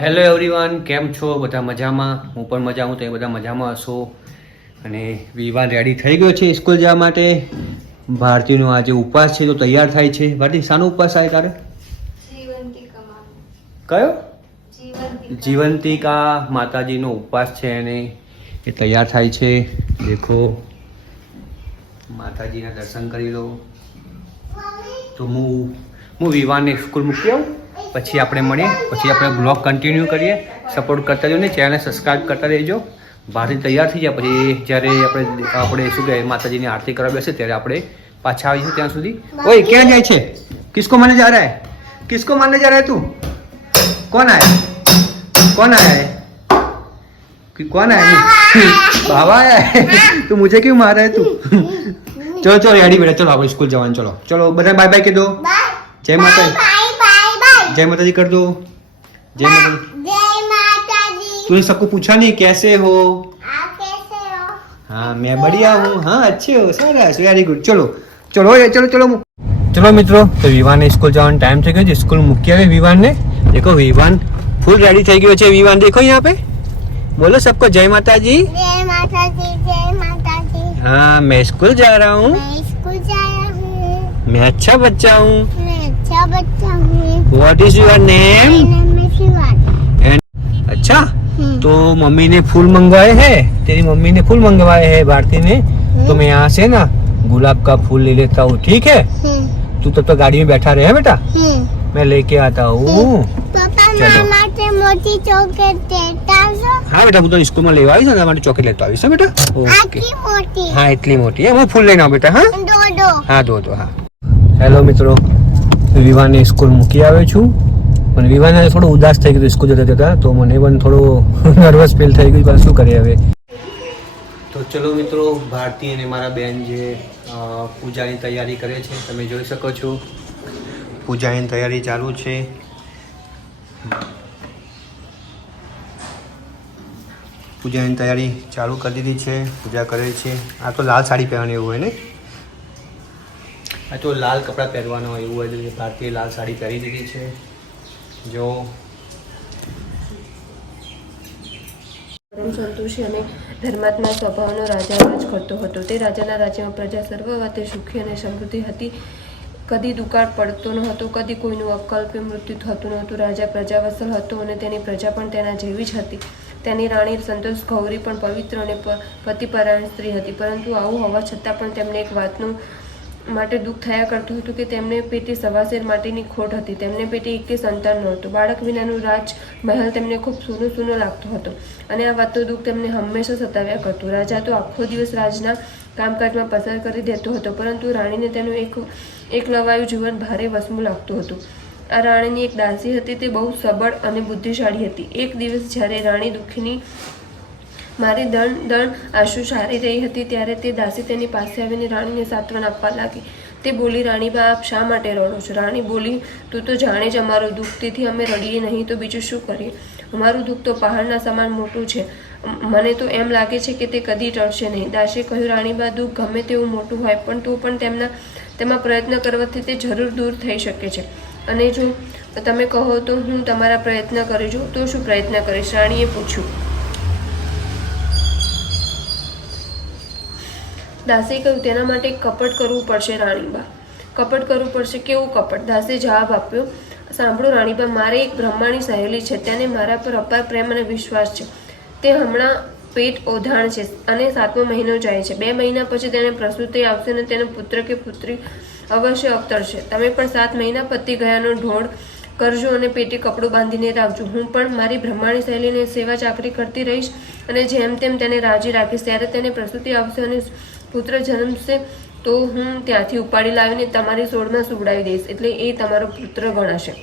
Hello everyone, કેમ છો? બધા મજામાં? હું પણ મજામાં, તો એ બધા મજામાં હશો. અને વિવાન રેડી થઈ ગયો છે સ્કૂલ જવા માટે. ભારતીનો આજે ઉપવાસ છે તો તૈયાર થાય છે. ભારતી, શાનો ઉપવાસ થાય તારે? કયો? જીવંતિકા માતાજીનો ઉપવાસ છે અને એ તૈયાર થાય છે. દેખો, માતાજીના દર્શન કરી લો. તો હું વિવાનને સ્કૂલ મૂકી આવું, પછી આપણે મળીએ, પછી આપણે બ્લોગ કન્ટિન્યુ કરીએ. સપોર્ટ કરતા રહેજો ને, ચેનલને સબસ્ક્રાઈબ કરતા રહેજો. ભારતી તૈયાર થઈ જાય પછી જ્યારે આપણે શું કહેવાય માતાજીની આરતી કરવા બેસે ત્યારે આપણે પાછા આવીશું. ત્યાં સુધી ઓય ક્યાં જાય છે? કિસકો માને જા રહા હે? કિસકો માને જા રહા હે તું? કોણ આયા? कौन आया है? कौन आया? बाबा आया है? तू मुझे क्यों मार रहा है तू? चलो चलो रेडी बेटा, चलो आप स्कूल जवान, चलो चलो बता बाय बाय कह दो. जय माता, जय माता जी कर दो. जय माता जी. तूने सबको पूछा नहीं कैसे हो? आप कैसे हो? हाँ मैं बढ़िया हूँ. हाँ अच्छे हो, सरस, वेरी गुड. चलो चलो चलो चलो चलो મિત્રો, તો વિવાનને સ્કૂલ જવાનો ટાઈમ થઈ ગયો છે. સ્કૂલ મૂકી આવે વિવાનને. દેખો વિવાન फुल रेडी થઈ ગયો છે. વિવાન देखो यहाँ पे, बोलो सबको जय माता जी. जय माता जी, जय माता जी. हाँ मैं स्कूल जा रहा हूँ. मैं स्कूल जा रहा हूँ. मैं अच्छा बच्चा हूँ. मैं अच्छा बच्चा हूँ. What is your name? My name is Vivaan. अच्छा, तो मम्मी ने फूल मंगवाए हैं. तेरी मम्मी ने फूल मंगवाए हैं भारती ने. तो मैं यहाँ से ना गुलाब का फूल ले लेता हूँ, ठीक है? तू तब तक गाड़ी में बैठा रहे बेटा, मैं लेके आता हूँ. मोटी चॉकलेट देता हूं. हाँ बेटा, હું તો સ્કૂલમાં લેવા આવીશ ને માટે ચોકલેટ લેતો આવીશ બેટા. આટલી મોટી? હા એટલી મોટી. હું ફૂલ લઈને આવું બેટા. હા દો. હા દો. હા હેલો મિત્રો, વિવાનને સ્કૂલ મૂકી આવ્યો છું. પણ વિવાન થોડો ઉદાસ થઈ ગયો સ્કૂલ જતા જતા, તો મને પણ થોડો નર્વસ ફીલ થઈ ગયું. પણ શું કરીએ હવે. તો ચલો મિત્રો, ભારતી અને મારા બેન જે પૂજાની તૈયારી કરે છે, તમે જોઈ શકો છો. પૂજાની તૈયારી ચાલુ છે. પૂજાની તૈયારી ચાલુ કરી દીધી છે. પૂજા કરે છે. આ તો લાલ સાડી પહેરવાની એવું હોય ને, આ તો લાલ કપડાં પહેરવાના હોય એવું હોય. એટલે ભારતીએ લાલ સાડી પહેરી દીધી છે. જો પરમ સંતોષી અને ધર્માત્મા સ્વભાવનો રાજા રાજ કરતો હતો. તે રાજાના રાજ્યમાં પ્રજા સર્વ વાતે સુખી અને સમૃદ્ધિ હતી. કદી દુકાળ પડતો ન હતો, કદી કોઈનું અકલ્પ્ય મૃત્યુ થતું નહોતું. રાજા પ્રજાવત્સલ હતો અને તેની પ્રજા પણ તેના જેવી જ હતી. તેની રાણી સંતોષ ગૌરી પણ પવિત્ર અને પતિપરાયણ સ્ત્રી હતી. પરંતુ આવું હોવા છતાં પણ તેમને એક વાતનું માટે દુઃખ થયા કરતું હતું કે તેમને પેટે સવાસેર માટેની ખોટ હતી. તેમને પેટે એકે સંતાન નહોતું. બાળક વિનાનું રાજ મહેલ તેમને ખૂબ સૂનો સૂનો લાગતો હતો અને આ વાતનું દુઃખ તેમને હંમેશા સતાવ્યા કરતું. રાજા તો આખો દિવસ રાજના કામકાજમાં પસાર કરી દેતો હતો, પરંતુ રાણીને તેનું એક લવાયું જીવન ભારે વસમું લાગતું હતું. આ રાણીની એક દાસી હતી. તે બહુ સબળ અને બુદ્ધિશાળી હતી. એક દિવસ જ્યારે રાણી દુઃખીની મારી દણ આંસુ સારી રહી હતી, ત્યારે તે દાસી તેની પાસે આવીને રાણીને સાંત્વન આપવા લાગી. તે બોલી, રાણીબા આપ શા માટે રડો છો? રાણી બોલી, તું તો જાણે જ અમારું દુઃખ, તેથી અમે રડીએ નહીં તો બીજું શું કરીએ? અમારું દુઃખ તો પહાડના સમાન મોટું છે. મને તો એમ લાગે છે કે તે કદી ટળશે નહીં. દાસીએ કહ્યું, રાણીબા દુઃખ ગમે તેવું મોટું હોય પણ તેમાં પ્રયત્ન કરવાથી તે જરૂર દૂર થઈ શકે છે. અને જો તમે કહો તો હું તમારા પ્રયત્ન કરી જોઉં. તો શું પ્રયત્ન કરીશ? રાણીએ પૂછ્યું. દાસે કહ્યું, તેના માટે કપટ કરવું પડશે રાણીબા. કપટ કરવું પડશે? કેવું કપટ? દાસે જવાબ આપ્યો, સાંભળો રાણીબા, મારે એક બ્રહ્માણી સહેલી છે. તેને મારા પર અપાર પ્રેમ અને વિશ્વાસ છે. તે હમણાં પેટ ઓધાણ છે અને 7મો મહિનો જાય છે. 2 મહિના પછી તેને પ્રસૂતિ આવશે અને તેનો પુત્ર કે પુત્રી અવશ્ય અવતરશે. તમે પણ 7 મહિના પતી ગયાનો ઢોળ કરજો અને પેટે કપડું બાંધીને રાખજો. હું પણ મારી બ્રહ્માણી શૈલીને સેવા ચાકરી કરતી રહીશ અને જેમ તેમ તેને રાજી રાખીશ. ત્યારે તેને પ્રસૂતિ આવશે અને પુત્ર જન્મશે તો હું ત્યાંથી ઉપાડી લાવીને તમારી સોળમાં સુવડાવી દઈશ, એટલે એ તમારો પુત્ર ગણાશે.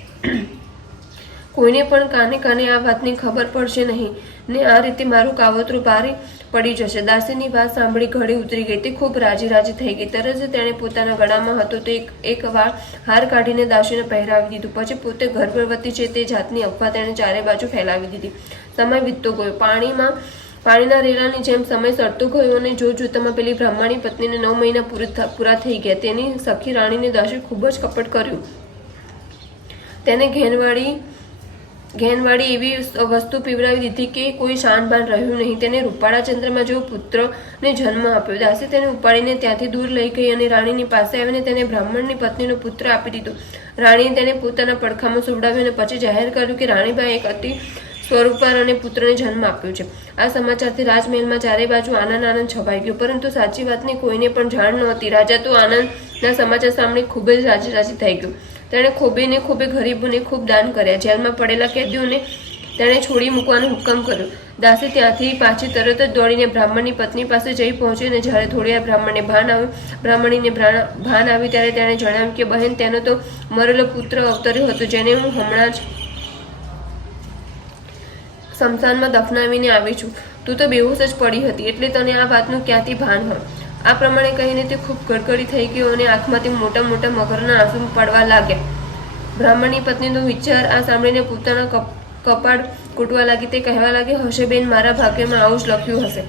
કોઈને પણ કાને આ વાતની ખબર પડશે નહીં ને આ રીતે મારું કાવતરું ભારે પડી જશે. દાસીની વાત સાંભળી ઘડી ઉતરી ગઈ. તે ખૂબ રાજી થઈ ગઈ. તરત જ તેણે પોતાના ગળામાં હતો તે એક હાર કાઢીને દાસીને પહેરાવી દીધું. પછી પોતે ગર્ભવતી છે તે જાતની અફવા તેણે ચારે બાજુ ફેલાવી દીધી. સમય વીતતો ગયો. પાણીના રેલાની જેમ સમય સરતો ગયો અને જોતમાં પેલી બ્રાહ્મણી પત્નીને 9 મહિના પૂરા થઈ ગયા. તેની સખી રાણીને દાસી ખૂબ જ કપટ કર્યું. તેને ઘેનવાળી ઘેનવાળી એવી વસ્તુ પીવડાવી દીધી કે કોઈ શાનભાન રહ્યું નહીં. તેને રૂપાળા ચંદ્રમાં જેવો પુત્રને જન્મ આપ્યો. દાસી તેને ઉપાડીને ત્યાંથી દૂર લઈ ગઈ અને રાણીની પાસે આવીને તેને બ્રાહ્મણની પત્નીનો પુત્ર આપી દીધો. રાણીએ તેને પોતાના પડખામાં સુવડાવ્યો અને પછી જાહેર કર્યું કે રાણીબાઈ એક અતિ સ્વરૂપવાન અને પુત્રને જન્મ આપ્યો છે. આ સમાચારથી રાજમહેલમાં ચારે બાજુ આનંદ છવાઈ ગયો, પરંતુ સાચી વાતની કોઈને પણ જાણ નહોતી. રાજા તો આનંદના સમાચાર સાંભળી ખૂબ જ રાજી થઈ ગયો. તેણે ખૂબે ગરીબોને ખૂબ દાન કર્યા. જેલમાં પડેલા કેદીઓને તેણે છોડી મૂકવાનો હુકમ કર્યો. દાસી ત્યાંથી પાછી તરત જ દોડીને બ્રાહ્મણની પત્ની પાસે જઈ પહોંચી અને જ્યારે થોડી વાર બ્રાહ્મણીને ભાન આવ્યું ત્યારે તેણે જણાવ્યું કે બહેન, તેનો તો મરેલો પુત્ર અવતર્યો હતો, જેને હું હમણાં જ સ્મશાનમાં દફનાવીને આવી છું. તું તો બેહોશ જ પડી હતી, એટલે તને આ વાતનું ક્યાંથી ભાન હોય? આ પ્રમાણે કહીને તે ખૂબ ગડગડી થઈ ગયો અને આંખમાંથી મોટા મોટા મગરના આંસુ પડવા લાગ્યા. બ્રાહ્મણની પત્નીનો વિચાર આ સાંભળીને પોતાના કપાળ કૂટવા લાગી. તે કહેવા લાગી, હશે બેન, મારા ભાગ્યમાં આવું જ લખ્યું હશે,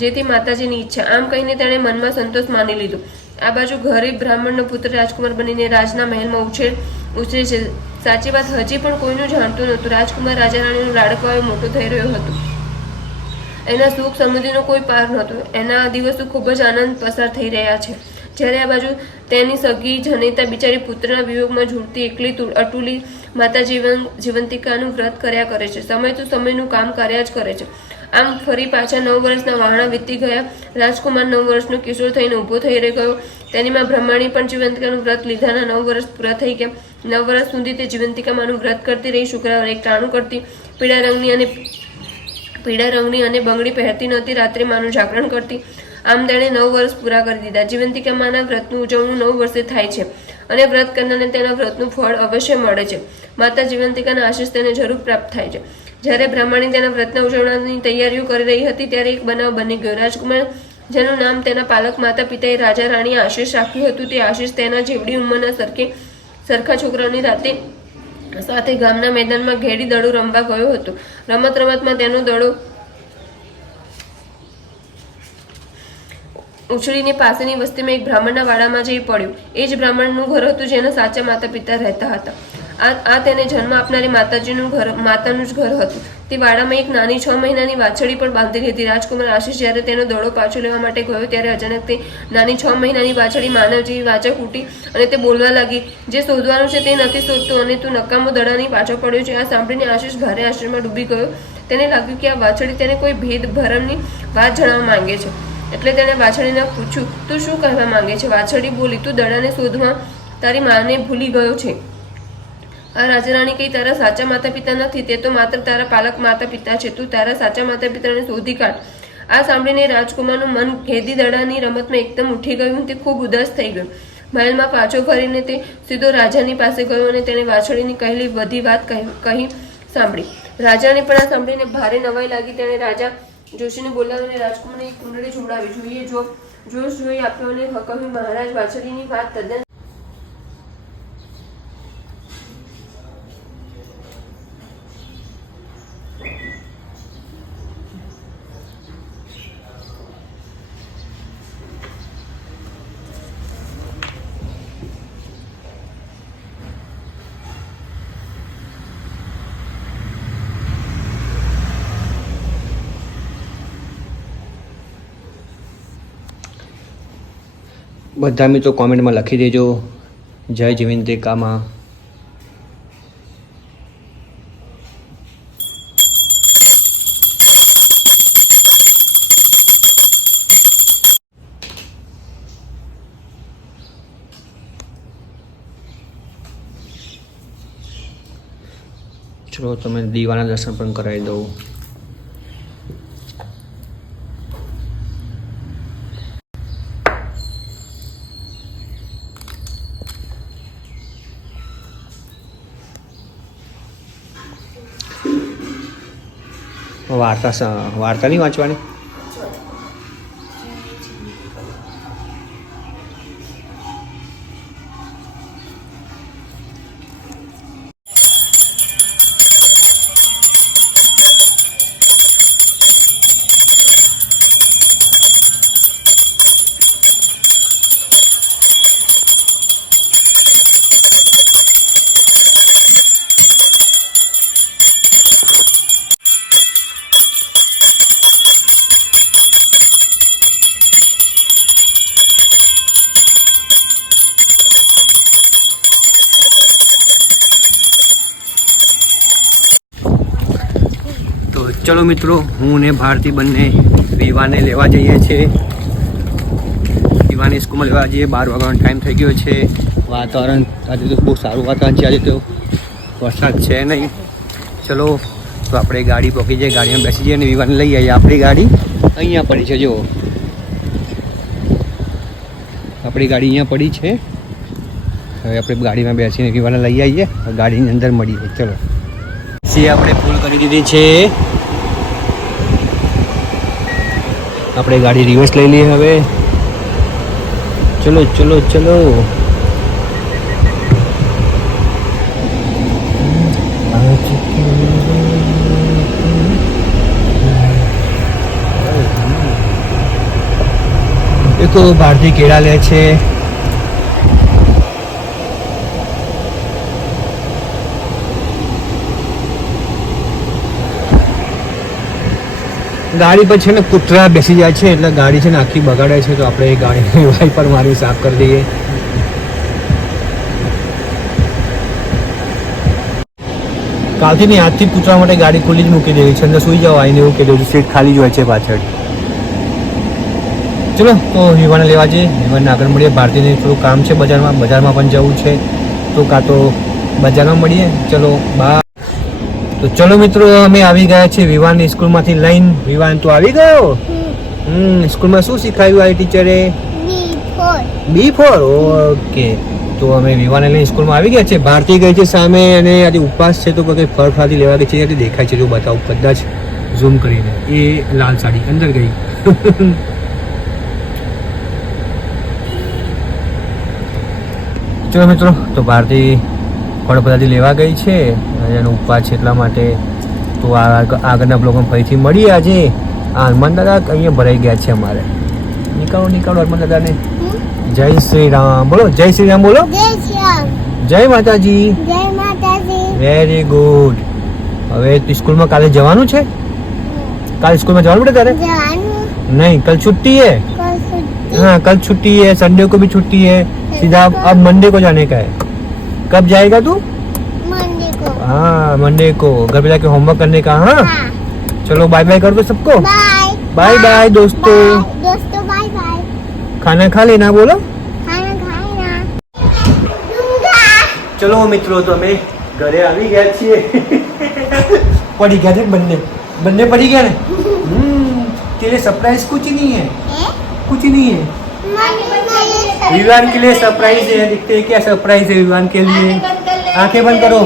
જેથી માતાજીની ઈચ્છા. આમ કહીને તેણે મનમાં સંતોષ માની લીધો. આ બાજુ ગરીબ બ્રાહ્મણનો પુત્ર રાજકુમાર બનીને રાજના મહેલમાં ઉછરે છે. સાચી વાત હજી પણ કોઈનું જાણતું નહોતું. રાજકુમાર રાજા રાણીનો લાડકવાયો મોટો થઈ રહ્યો હતો. એના સુખ સમૃદ્ધિનો કોઈ પાર નહોતો. એના દિવસો ખૂબ જ આનંદ પસાર થઈ રહ્યા છે. જ્યારે આ બાજુ તેની સગી જનેતા બિચારી પુત્રના વિયોગમાં ઝૂલતી એકલી અતુલી માતા જીવંતિકાનું વ્રત કર્યા કરે છે. સમય તો સમયનું કામ કર્યા જ કરે છે. આમ ફરી પાછા 9 વર્ષના વહાણા વીતી ગયા. રાજકુમાર 9 વર્ષનો કિશોર થઈને ઊભો થઈ ગયો. તેની માં બ્રહ્માણી પણ જીવંતિકાનું વ્રત લીધાના 9 વર્ષ પૂરા થઈ ગયા. 9 વર્ષ સુધી તે જીવંતિકામાંનું વ્રત કરતી રહી. શુક્રવારે એક ટાણું કરતી, પીળા રંગની અને બંગડી પહેરતી નહોતી. રાત્રે માનું જાગરણ કરતી. આમ તેણે 9 વર્ષ પૂરા કરી દીધા. જીવંતિકા માના વ્રતનું ઉજવણું 9 વર્ષે થાય છે અને વ્રત કરનારને તેના વ્રતનું ફળ અવશ્ય મળે છે. માતા જીવંતિકાના આશીષ તેને જરૂર પ્રાપ્ત થાય છે. જ્યારે બ્રાહ્મણી તેના વ્રતના ઉજવવાની તૈયારીઓ કરી રહી હતી ત્યારે એક બનાવ બની ગયો. રાજકુમાર, જેનું નામ તેના પાલક માતા પિતાએ રાજા રાણીએ આશીષ રાખ્યું હતું, તે આશીષ તેના જેવડી ઉંમરના સરખા છોકરાઓની સાથે ગામના મેદાનમાં ઘેડી દડો રમવા ગયો હતો. રમતમાં તેનો દડો ઉછળીને પાસેની વસ્તીમાં એક બ્રાહ્મણના વાડામાં જઈ પડ્યો. એ જ બ્રાહ્મણનું ઘર હતું જેના સાચા માતા પિતા રહેતા હતા. આ તેને જન્મ આપનારી માતાનું જ ઘર હતું. તે વાડામાં એક નાની 6 મહિનાની વાછડી પણ બાંધેલી હતી. રાજકુમાર આશીષ જ્યારે તેનો દડો પાછો લેવા માટે ગયો ત્યારે અચાનક તે નાની 6 મહિનાની વાછડી માનવ જેવી વાચા ફૂટી અને તે બોલવા લાગી, જે શોધવાનું છે તે નથી શોધતો અને તું નકામો દડાની પાછો પડ્યો છે. આ સાંભળીને આશીષ ભારે આશ્ચર્યમાં ડૂબી ગયો. તેને લાગ્યું કે આ વાછડી તેને કોઈ ભેદ ભરમની વાત જણાવવા માંગે છે. એટલે તેણે વાછડીને પૂછ્યું, તું શું કહેવા માંગે છે? વાછડી બોલી, તું દડાને શોધમાં તારી માને ભૂલી ગયો છે. આ રાજરાણી કઈ તારા સાચા માતા પિતા નથી, તે તો માત્ર તારા પાલક માતા પિતા છે. તું તારા સાચા માતા પિતાને શોધી કાઢ. આ સાંભળીને રાજકુમારનું મન ઘેદી દડાની રમતમાં એકદમ ઉઠી ગયું. તે ખૂબ ઉદાસ થઈ ગયો. મહેલમાં પાછો ફરીને તે સીધો રાજાની પાસે ગયો અને તેને વાછડીની કહેલી બધી વાત કહી સાંભળી. રાજાને પણ આ સાંભળીને ભારે નવાઈ લાગી. તેણે રાજા જોશીને બોલાવીને રાજકુમારને એક કુંડળી જોડાવી. જોશ જોઈ આપ્યો અને કહ્યું, મહારાજ, વાછડીની વાત તદ્દન બધા મિત્રો કોમેન્ટમાં લખી દેજો જય જીવંતિકામાં. ચલો તમે દીવાના દર્શન પણ કરાવી દઉં. વાર્તા નહીં વાંચવાની? ચલો મિત્રો, હું ને ભારતી બંને વિવાને લેવા જઈએ છીએ. વિવાની સ્કૂલમાં લેવા જઈએ. 12 વાગ્યાનો ટાઈમ થઈ ગયો છે. વાતાવરણ આજે તો બહુ સારું વાતાવરણ છે. આજે તો વરસાદ છે નહીં. ચલો તો આપણે ગાડી પહોંચી જઈએ, ગાડીમાં બેસી જઈએ અને વિવાને લઈ આવીએ. આપણી ગાડી અહીંયા પડી છે. જુઓ, આપણી ગાડી અહીંયા પડી છે. હવે આપણે ગાડીમાં બેસીને વિવાને લઈ આવીએ, ગાડીની અંદર મળીએ. ચલો, સી આપણે ફૂલ કરી દીધી છે. આપણે ગાડી રિવર્સ લઈ લઈએ હવે. ચલો ચલો ચલો. देखो भारती केड़ा ले छे. ગાડી પર છે ને કૂતરા બેસી જાય છે એટલે ગાડી છે ને આખી બગાડે છે. તો આપણે એ ગાડીની વાઈપર મારી સાફ કરી દઈએ. કાલથી નહીં, આજથી કૂતરા માટે ગાડી ખુલ્લી જ મૂકી દેવી છે. અંદર સુઈ જાઓ આવીને, એવું કહી દઉં છું. સીટ ખાલી જ હોય છે પાછળ. ચલો તો વિવાને લેવા જઈએ. વિવાને આગળ મળીએ. ભારતીને થોડું કામ છે બજારમાં પણ જવું છે. તો કાં તો બજારમાં મળીએ. ચલો બાય. તો ચલો મિત્રો, અમે આવી ગયા છીએ વિવાનની સ્કૂલમાંથી લઈને. વિવાન તો આવી ગયો. સ્કૂલમાં શું શીખાવ્યું આ ટીચરે? B4. ઓકે. તો અમે વિવાને લઈને સ્કૂલમાં આવી ગયા છે. ભારતી ગઈ છે સામે અને આજે ઉપવાસ છે તો કંઈ ફળ ફળાદી લેવા ગઈ છે. એટલે દેખાય છે, જો બતાવું કદાચ ઝૂમ કરીને. એ લાલ સાડી અંદર ગઈ. ચલો મિત્રો, તો ભારતી ફળ ફળાદી લેવા ગઈ છે. એનો ઉપવાસ છે એટલા માટે. તો આગળના બ્લોગમાં ફરીથી મળીએ. આજે હનુમાન દાદા અહીંયા ભરાઈ ગયા છે અમારે. નીકાળો હનુમાન દાદાને. જય શ્રી રામ બોલો. જય શ્રી રામ બોલો. જય માતાજી. Very good. હવે સ્કૂલમાં કાલે જવાનું છે? કાલે સ્કूल में जवान बेटा तारे? नहीं, कल छुट्टी है। हाँ, कल छुट्टी है, संडे को भी छुट्टी है। सीधा अब मंडे को जाने का है। कब जाएगा तू? मंडे को। हाँ, मंडे को घर पे जाके होमवर्क करने का। हाँ, चलो बाय बाय कर दो सबको। बाय बाय बाय दोस्तों। दोस्तों, बाय बाय। खाना खा लेना बोलो। खाना खाना दूंगा। चलो मित्रों, तो हमें घरे આવી ગયા છીએ. પડી ગયા છે બંને पड़ी गया ना। तेरे सरप्राइज कुछ नहीं है, कुछ नहीं है। विवान के लिए सरप्राइज है। देखते हैं क्या सरप्राइज है विवान के लिए। आंखें बंद करो,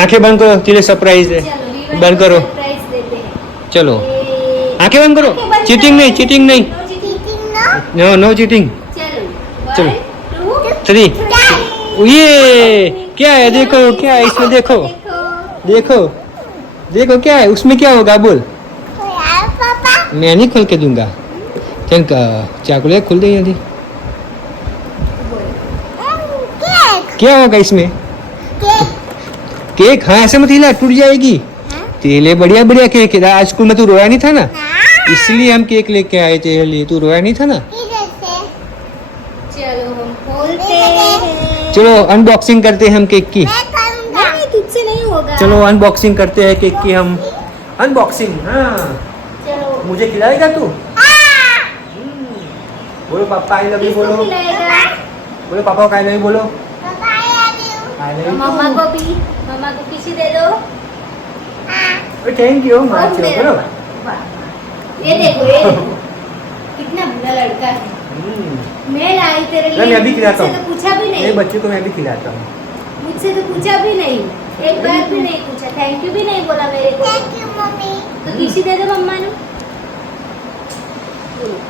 आंखें बंद करो। तेरे सरप्राइज है, बंद करो। चलो आंखें बंद करो। चीटिंग नहीं, चीटिंग नहीं। No no cheating. चलो 3। ये क्या है? देखो क्या है इसमें। देखो देखो देखो क्या है उसमें। क्या होगा बोल। पापा मैं नहीं खोल के दूंगा। चल चाकू ले, खोल दे जल्दी। केक क्या होगा इसमें? Cake cake? हाँ, ऐसे मत हिला, टूट जाएगी। तेले बढ़िया बढ़िया केक है। आज स्कूल में तू रोया नहीं था ना, इसलिए हम केक लेके आए तेरे लिए। तू रोया नहीं था ना। चलो हम खोलते हैं। चलो अनबॉक्सिंग करते हैं हम केक की। मैं करूंगा। नहीं, तुझसे नहीं होगा। चलो अनबॉक्सिंग करते हैं केक की हम। अनबॉक्सिंग। हाँ, चलो। मुझे खिलाएगा तू? बोलो पापा आई लव यू बोलो। बोलो पापा को आई लव यू बोलो। पापा I love you. I love मम्मा को भी, मम्मा को किसी दे दो। यू। थैंक यू माँ। बहुत मेरा बोलो। वाह, ये देखो कितना बुरा लड़का है। मैं लाई तेरे लिए। मैं भी खिलाता मुझसे हूँ। तो पूछा भी मेरे नहीं, बच्चे को मैं भी खिलाता हूँ। मुझसे तो पूछा भी नहीं, एक बार भी नहीं पूछा, थैंक यू भी नहीं बोला मेरे को। Thank you mummy. तो किसी दे दो मम्मा ने।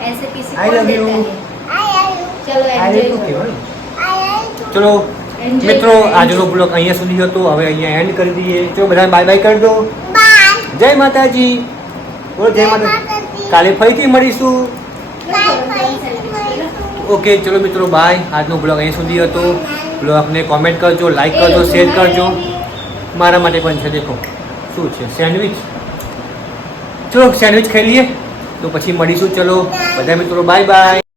ऐसे किसी I को love देता you. है। आई लव यू। चलो आई एंजॉय लव करो। यू। I love you. ચલો Enjoy મિત્રો, કરો, આજનો enjoy. બ્લોગ અહીંયા સુધી હતો. હવે અહીંયા એન્ડ કરી દઈએ. ચલો બધા બાય બાય કરી દો. बाय જય માતાજી. બોલો જય માતાજી. કાલે ફરીથી મળીશું. Bye bye. ઓકે ચલો મિત્રો, બાય. આજનો બ્લોગ અહીંયા સુધી હતો. બ્લોગને કોમેન્ટ કરજો, લાઈક કરજો, શેર કરજો. મારા માટે પણ છે. દેખો શું છે, સેન્ડવિચ. ચલો સેન્ડવિચ ખાઈ લઈએ તો પછી મળીશું. ચલો બધા મિત્રો બાય બાય.